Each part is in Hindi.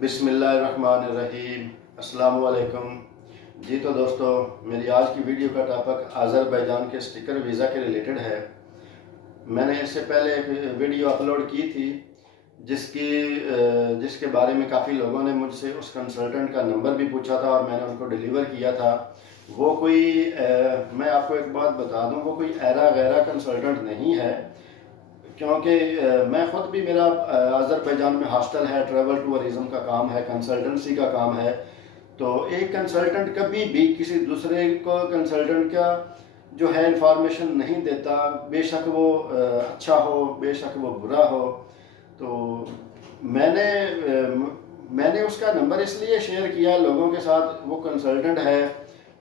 बिस्मिल्लाहिर्रहमानिर्रहीम। अस्सलामु अलैकुम। जी तो दोस्तों, मेरी आज की वीडियो का टॉपिक आज़रबैजान के स्टिकर वीज़ा के रिलेटेड है। मैंने इससे पहले एक वीडियो अपलोड की थी जिसके बारे में काफ़ी लोगों ने मुझसे उस कंसल्टेंट का नंबर भी पूछा था और मैंने उनको डिलीवर किया था। वो कोई मैं आपको एक बात बता दूं, वो कोई ऐरा गैरा कंसल्टेंट नहीं है, क्योंकि मैं ख़ुद भी मेरा आज़रबैजान में हॉस्टल है, ट्रैवल टूरिज़म का काम है, कंसल्टेंसी का काम है। तो एक कंसल्टेंट कभी भी किसी दूसरे को कंसल्टेंट का जो है इंफॉर्मेशन नहीं देता, बेशक वो अच्छा हो, बेशक वो बुरा हो। तो मैंने उसका नंबर इसलिए शेयर किया लोगों के साथ। वो कंसल्टेंट है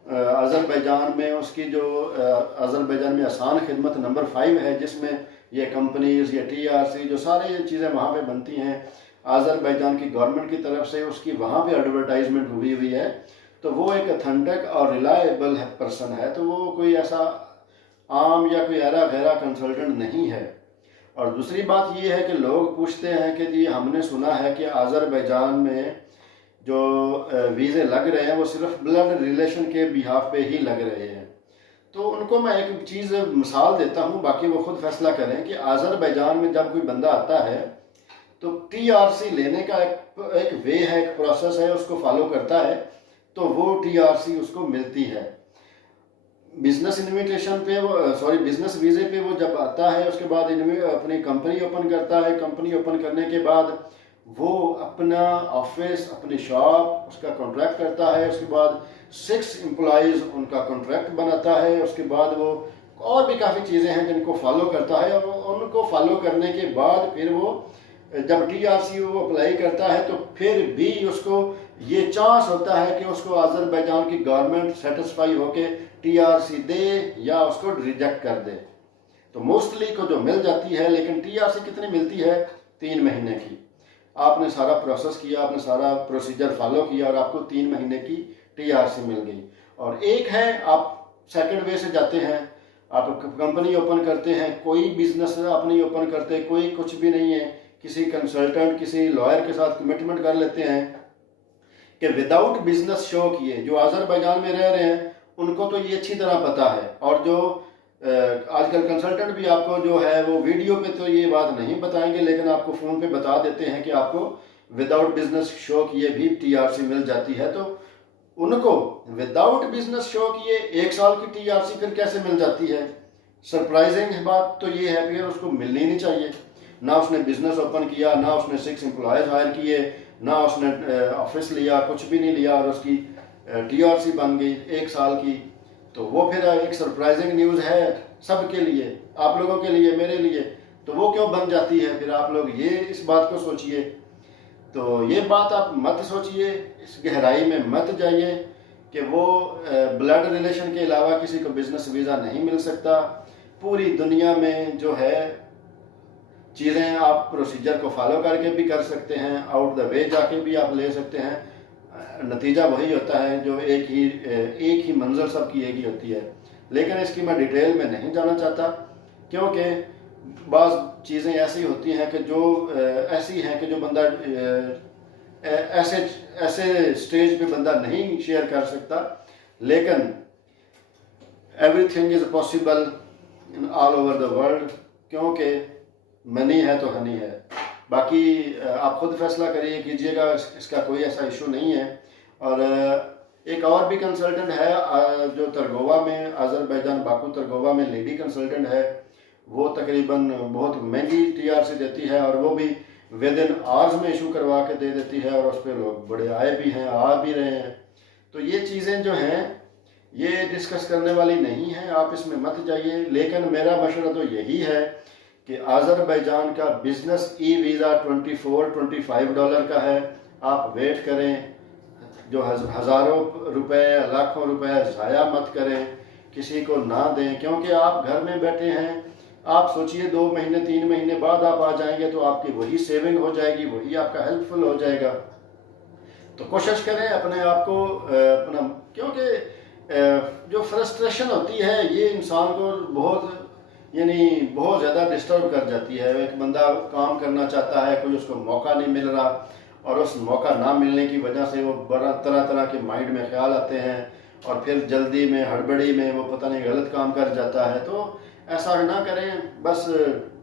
आज़रबैजान में, उसकी जो आज़रबैजान में आसान खिदमत नंबर 5 है, जिसमें ये कंपनीज, ये TRC, जो सारे ये चीज़ें वहाँ पे बनती हैं आज़रबैजान की गवर्नमेंट की तरफ से, उसकी वहाँ पे एडवर्टाइजमेंट हुई है। तो वो एक अथेंटिक और रिलायबल पर्सन है। तो वो कोई ऐसा आम या कोई ऐरा गैरा कंसल्टेंट नहीं है। और दूसरी बात ये है कि लोग पूछते हैं कि जी हमने सुना है कि आज़रबैजान में जो वीज़े लग रहे हैं वो सिर्फ ब्लड रिलेशन के बिहाफ पे ही लग रहे हैं। तो उनको मैं एक चीज़ मिसाल देता हूँ, बाकी वो खुद फैसला करें कि आज़रबैजान में जब कोई बंदा आता है तो TRC लेने का एक वे है, एक प्रोसेस है, उसको फॉलो करता है तो वो TRC उसको मिलती है। बिजनेस इन्विटेशन पे बिजनेस वीज़े पे वो जब आता है, उसके बाद अपनी कंपनी ओपन करता है। कंपनी ओपन करने के बाद वो अपना ऑफिस, अपनी शॉप, उसका कॉन्ट्रैक्ट करता है। उसके बाद 6 एम्प्लॉयज़ उनका कॉन्ट्रैक्ट बनाता है। उसके बाद वो और भी काफ़ी चीज़ें हैं जिनको फॉलो करता है, और उनको फॉलो करने के बाद फिर वो जब TRC वो अप्लाई करता है तो फिर भी उसको ये चांस होता है कि उसको आज़रबैजान की गवर्नमेंट सेटिस्फाई होके TRC दे या उसको रिजेक्ट कर दे। तो मोस्टली को जो मिल जाती है, लेकिन TRC कितनी मिलती है? 3 महीने की। आपने सारा प्रोसेस किया, आपने सारा प्रोसीजर फॉलो किया और आपको 3 महीने की TRC मिल गई। और एक है आप सेकंड वे से जाते हैं, आप कंपनी ओपन करते हैं, कोई बिजनेस आप नहीं ओपन करते, कोई कुछ भी नहीं है, किसी कंसल्टेंट, किसी लॉयर के साथ कमिटमेंट कर लेते हैं कि विदाउट बिजनेस शो किए, जो आज़रबैजान में रह रहे हैं उनको तो ये अच्छी तरह पता है। और जो आजकल कंसल्टेंट भी आपको जो है वो वीडियो पे तो ये बात नहीं बताएंगे, लेकिन आपको फ़ोन पे बता देते हैं कि आपको विदाउट बिजनेस शो किए भी TRC मिल जाती है। तो उनको विदाउट बिजनेस शो किए 1 साल की TRC फिर कैसे मिल जाती है? सरप्राइजिंग बात तो ये है कि उसको मिलनी नहीं चाहिए। ना उसने बिजनेस ओपन किया, ना उसने 6 एम्प्लॉयज़ हायर किए, ना उसने ऑफिस लिया, कुछ भी नहीं लिया, और उसकी TRC बन गई 1 साल की। तो वो फिर एक सरप्राइजिंग न्यूज़ है सबके लिए, आप लोगों के लिए, मेरे लिए। तो वो क्यों बन जाती है? फिर आप लोग ये इस बात को सोचिए। तो ये बात आप मत सोचिए, इस गहराई में मत जाइए कि वो ब्लड रिलेशन के अलावा किसी को बिजनेस वीज़ा नहीं मिल सकता। पूरी दुनिया में जो है चीज़ें आप प्रोसीजर को फॉलो करके भी कर सकते हैं, आउट द वे जाके भी आप ले सकते हैं। नतीजा वही होता है जो एक ही मंजिल सबकी एक ही होती है। लेकिन इसकी मैं डिटेल में नहीं जाना चाहता, क्योंकि बाज़ चीज़ें ऐसी होती हैं कि जो ऐसी हैं कि जो बंदा ऐसे स्टेज पे बंदा नहीं शेयर कर सकता। लेकिन everything is possible in all over the world, क्योंकि मनी है तो हनी है। बाकी आप खुद फैसला करिए, कीजिएगा, इसका कोई ऐसा इशू नहीं है। और एक और भी कंसल्टेंट है जो तरगोवा में, आज़रबैजान बाकू तरगोवा में लेडी कंसल्टेंट है। वो तकरीबन बहुत महंगी TRC देती है, और वो भी विद इन आवर्स में इशू करवा के दे देती है, और उस पर लोग बड़े आए भी हैं, आ भी रहे हैं। तो ये चीज़ें जो हैं ये डिस्कस करने वाली नहीं है, आप इसमें मत जाइए। लेकिन मेरा मशवरा तो यही है कि आज़रबैजान का बिजनेस वीज़ा $24-25 का है। आप वेट करें, जो हज़ारों रुपए, लाखों रुपए ज़ाया मत करें, किसी को ना दें, क्योंकि आप घर में बैठे हैं। आप सोचिए 2 महीने 3 महीने बाद आप आ जाएंगे तो आपकी वही सेविंग हो जाएगी, वही आपका हेल्पफुल हो जाएगा। तो कोशिश करें अपने आप को अपना, क्योंकि जो फ्रस्ट्रेशन होती है ये इंसान को बहुत ज़्यादा डिस्टर्ब कर जाती है। एक बंदा काम करना चाहता है, कोई उसको मौका नहीं मिल रहा, और उस मौका ना मिलने की वजह से वो बड़ा तरह तरह के माइंड में ख्याल आते हैं और फिर जल्दी में हड़बड़ी में वो पता नहीं गलत काम कर जाता है। तो ऐसा ना करें, बस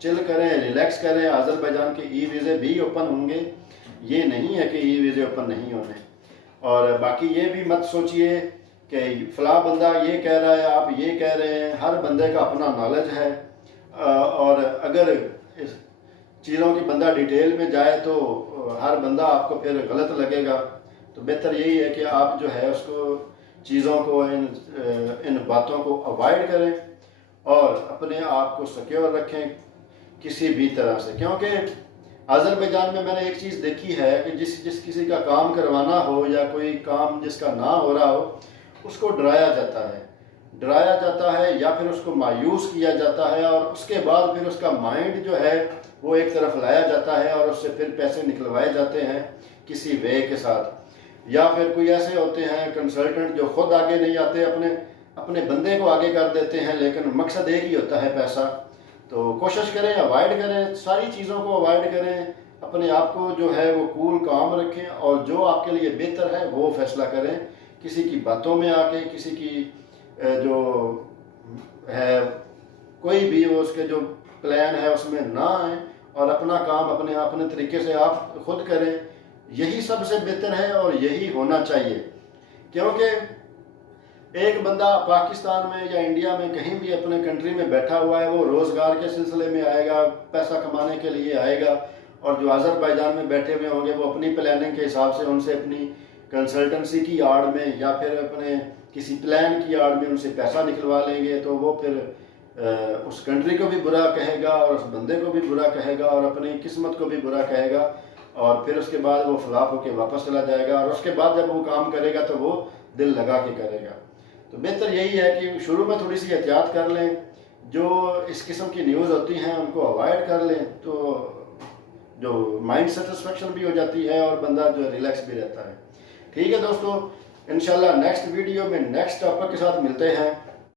चिल करें, रिलैक्स करें। अज़रबैजान के ई वीज़े भी ओपन होंगे, ये नहीं है कि ई वीज़े ओपन नहीं होने। और बाकी ये भी मत सोचिए कि फ़लाँ बंदा ये कह रहा है, आप ये कह रहे हैं। हर बंदे का अपना नॉलेज है, और अगर इस चीज़ों की बंदा डिटेल में जाए तो हर बंदा आपको फिर गलत लगेगा। तो बेहतर यही है कि आप जो है उसको चीज़ों को, इन बातों को अवॉइड करें और अपने आप को सिक्योर रखें किसी भी तरह से। क्योंकि अज़रबैजान में मैंने एक चीज़ देखी है कि जिस किसी का काम करवाना हो या कोई काम जिसका ना हो रहा हो, उसको डराया जाता है या फिर उसको मायूस किया जाता है, और उसके बाद फिर उसका माइंड जो है वो एक तरफ लाया जाता है और उससे फिर पैसे निकलवाए जाते हैं किसी वे के साथ। या फिर कोई ऐसे होते हैं कंसल्टेंट जो खुद आगे नहीं आते, अपने बंदे को आगे कर देते हैं, लेकिन मकसद एक ही होता है पैसा। तो कोशिश करें, अवॉइड करें, सारी चीज़ों को अवॉइड करें, अपने आप को जो है वो कूल काम रखें और जो आपके लिए बेहतर है वो फैसला करें। किसी की बातों में आके, किसी की जो है कोई भी वो उसके जो प्लान है उसमें ना आए और अपना काम अपने तरीके से आप खुद करें। यही सबसे बेहतर है और यही होना चाहिए। क्योंकि एक बंदा पाकिस्तान में या इंडिया में कहीं भी अपने कंट्री में बैठा हुआ है, वो रोज़गार के सिलसिले में आएगा, पैसा कमाने के लिए आएगा, और जो अज़रबैजान में बैठे हुए होंगे वो अपनी प्लानिंग के हिसाब से उनसे अपनी कंसल्टेंसी की आड़ में या फिर अपने किसी प्लान की आड़ में उनसे पैसा निकलवा लेंगे। तो वो फिर उस कंट्री को भी बुरा कहेगा और उस बंदे को भी बुरा कहेगा और अपनी किस्मत को भी बुरा कहेगा, और फिर उसके बाद वो फ्लॉप होके वापस चला जाएगा। और उसके बाद जब वो काम करेगा तो वो दिल लगा के करेगा। तो बेहतर यही है कि शुरू में थोड़ी सी एहतियात कर लें, जो इस किस्म की न्यूज़ होती हैं उनको अवॉइड कर लें, तो जो माइंड सेटिस्फेक्शन भी हो जाती है और बंदा जो रिलैक्स भी रहता है। ठीक है दोस्तों, इंशाल्लाह नेक्स्ट वीडियो में नेक्स्ट टॉपिक के साथ मिलते हैं।